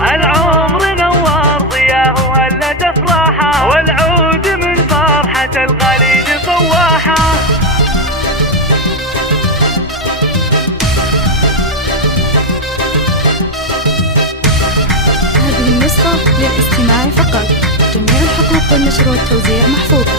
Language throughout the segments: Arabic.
العمر نوار ضياه وهلت افراحه، والعود من فرحة الغالين فواحه. هذه النسخة للاستماع فقط، جميع الحقوق والنشر والتوزيع محفوظة.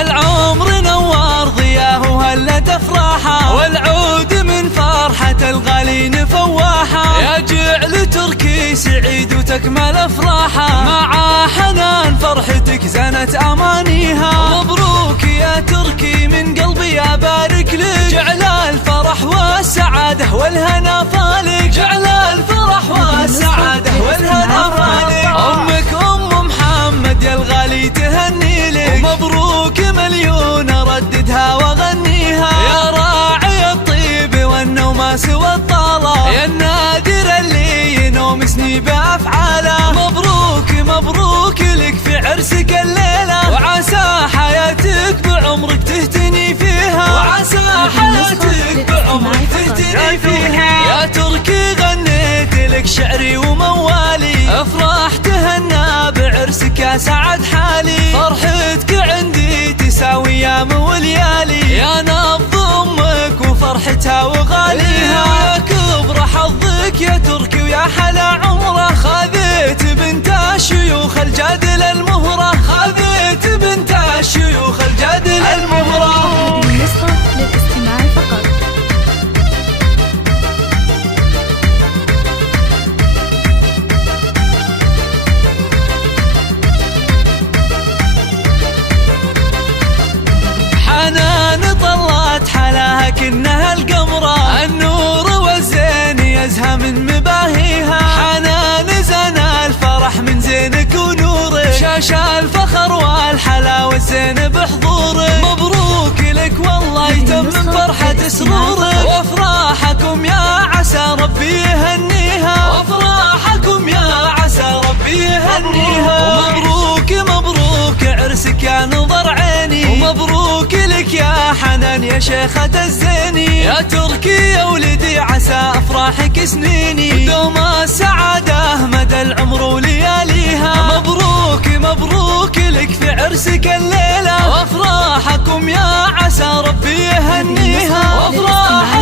العمر نوار ضياه وهلت افراحه، والعود من فرحة الغالين فواحه. يا جعل تركي سعيد وتكمل افراحه، مع حنان فرحتك زنت امانيها. مبروك يا تركي من قلبي ابارك لك، جعل الفرح والسعادة والهنا فالك، جعل الفرح والسعادة والهنا فالك. امك محمد يا الغالي تهني لك، ومبروك مليون رددها واغنيها. يا راعي الطيب والنوماس والطالة، يا النادر اللي ينوم سني بافعاله. مبروك مبروك لك في عرسك الليلة، وعسى حياتك بعمرك تهتني فيها، وعسى حياتك بعمرك تهتني فيها. يا تركي غنيت لك شعري وموالي، افراح تهنى بعرسك يا سعد حالي. فرحتك عندي تساوي ايام وليالي، يا نبض امك وفرحتها وغاليها. يا كبر حظك يا تركي ويا حلا عمره، خذيت بنت الشيوخ الجادل المهرة، خذيت بنت الشيوخ الجادل المهرة. هذه النسخة للاستماع فقط. حنان طلت حلاها كنها القمرة، النور والزين يزهى من مباهيها. حنان زنا الفرح من زينك ونورك، شاش الفخر والحلا والزين بحضورك. مبروك لك والله يتمم فرحة سرورك، وافراحكم يا عسى ربي يهنيها، وافراحكم يا عسى ربي يهنيها. ومبروك مبروك عرسك يا نظر عيني، ومبروك لك يا حنان يا شيخة الزيني. يا تركي يا ولدي عسى افراحك سنيني، ودوم السعادة مدى العمر ولياليها. مبروك مبروك لك في عرسك الليلة، وافراحكم يا عسى ربي يهنيها، وافراح